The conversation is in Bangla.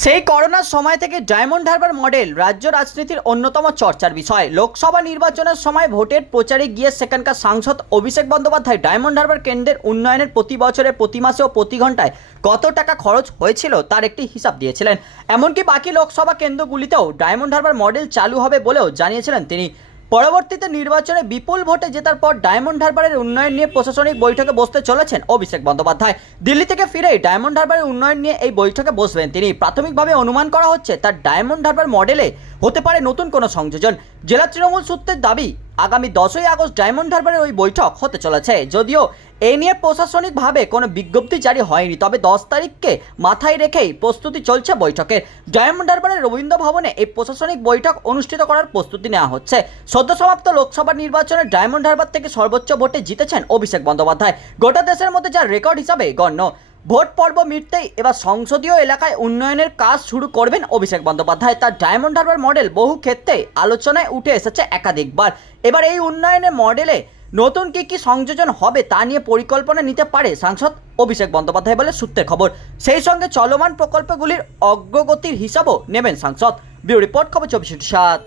সেই করোনার সময় থেকে ডায়মন্ড হারবার মডেল রাজ্য রাজনীতির অন্যতম চর্চার বিষয়। লোকসভা নির্বাচনের সময় ভোটের প্রচারে গিয়ে সেখানকার সাংসদ অভিষেক বন্দ্যোপাধ্যায় ডায়মন্ড হারবার কেন্দ্রের উন্নয়নের প্রতি বছরে প্রতি মাসে ও প্রতি ঘন্টায় কত টাকা খরচ হয়েছিল তার একটি হিসাব দিয়েছিলেন। এমনকি বাকি লোকসভা কেন্দ্রগুলিতেও ডায়মন্ড হারবার মডেল চালু হবে বলেও জানিয়েছিলেন তিনি। পরবর্তীতে নির্বাচনে বিপুল ভোটে জেতার পর ডায়মন্ড হারবারের উন্নয়ন নিয়ে প্রশাসনিক বৈঠকে বসতে চলেছেন অভিষেক বন্দ্যোপাধ্যায়। দিল্লি থেকে ফিরেই ডায়মন্ড হারবারের উন্নয়ন নিয়ে এই বৈঠকে বসবেন তিনি। প্রাথমিকভাবে অনুমান করা হচ্ছে, তার ডায়মন্ড হারবার মডেলে হতে পারে নতুন কোনো সংযোজন। জেলা তৃণমূল সূত্রের দাবি আগামী দশই আগস্ট ডায়মন্ড হারবারের ওই বৈঠক হতে চলেছে। যদিও এই নিয়ে প্রশাসনিকভাবে কোনো বিজ্ঞপ্তি জারি হয়নি, তবে দশ তারিখকে মাথায় রেখেই প্রস্তুতি চলছে বৈঠকের। ডায়মন্ড হারবারের রবীন্দ্র ভবনে এই প্রশাসনিক বৈঠক অনুষ্ঠিত করার প্রস্তুতি নেওয়া হচ্ছে। সদ্য সমাপ্ত লোকসভা নির্বাচনে ডায়মন্ড হারবার থেকে সর্বোচ্চ ভোটে জিতেছেন অভিষেক বন্দ্যোপাধ্যায়। গোটা দেশের মধ্যে যা রেকর্ড হিসাবে গণ্য। ভোট পর্ব মিটতেই এবার সংসদীয় এলাকায় উন্নয়নের কাজ শুরু করবেন অভিষেক বন্দ্যোপাধ্যায়। তার ডায়মন্ড হারবার মডেল বহু ক্ষেত্রে আলোচনায় উঠে এসেছে একাধিকবার। এবার এই উন্নয়নের মডেলে নতুন কি কি সংযোজন হবে তা নিয়ে পরিকল্পনা নিতে পারে সাংসদ অভিষেক বন্দ্যোপাধ্যায় বলে সূত্রের খবর। সেই সঙ্গে চলমান প্রকল্পগুলির অগ্রগতির হিসাবও নেবেন সাংসদ। ব্যুরো রিপোর্ট, খবর চব্বিশ সাত।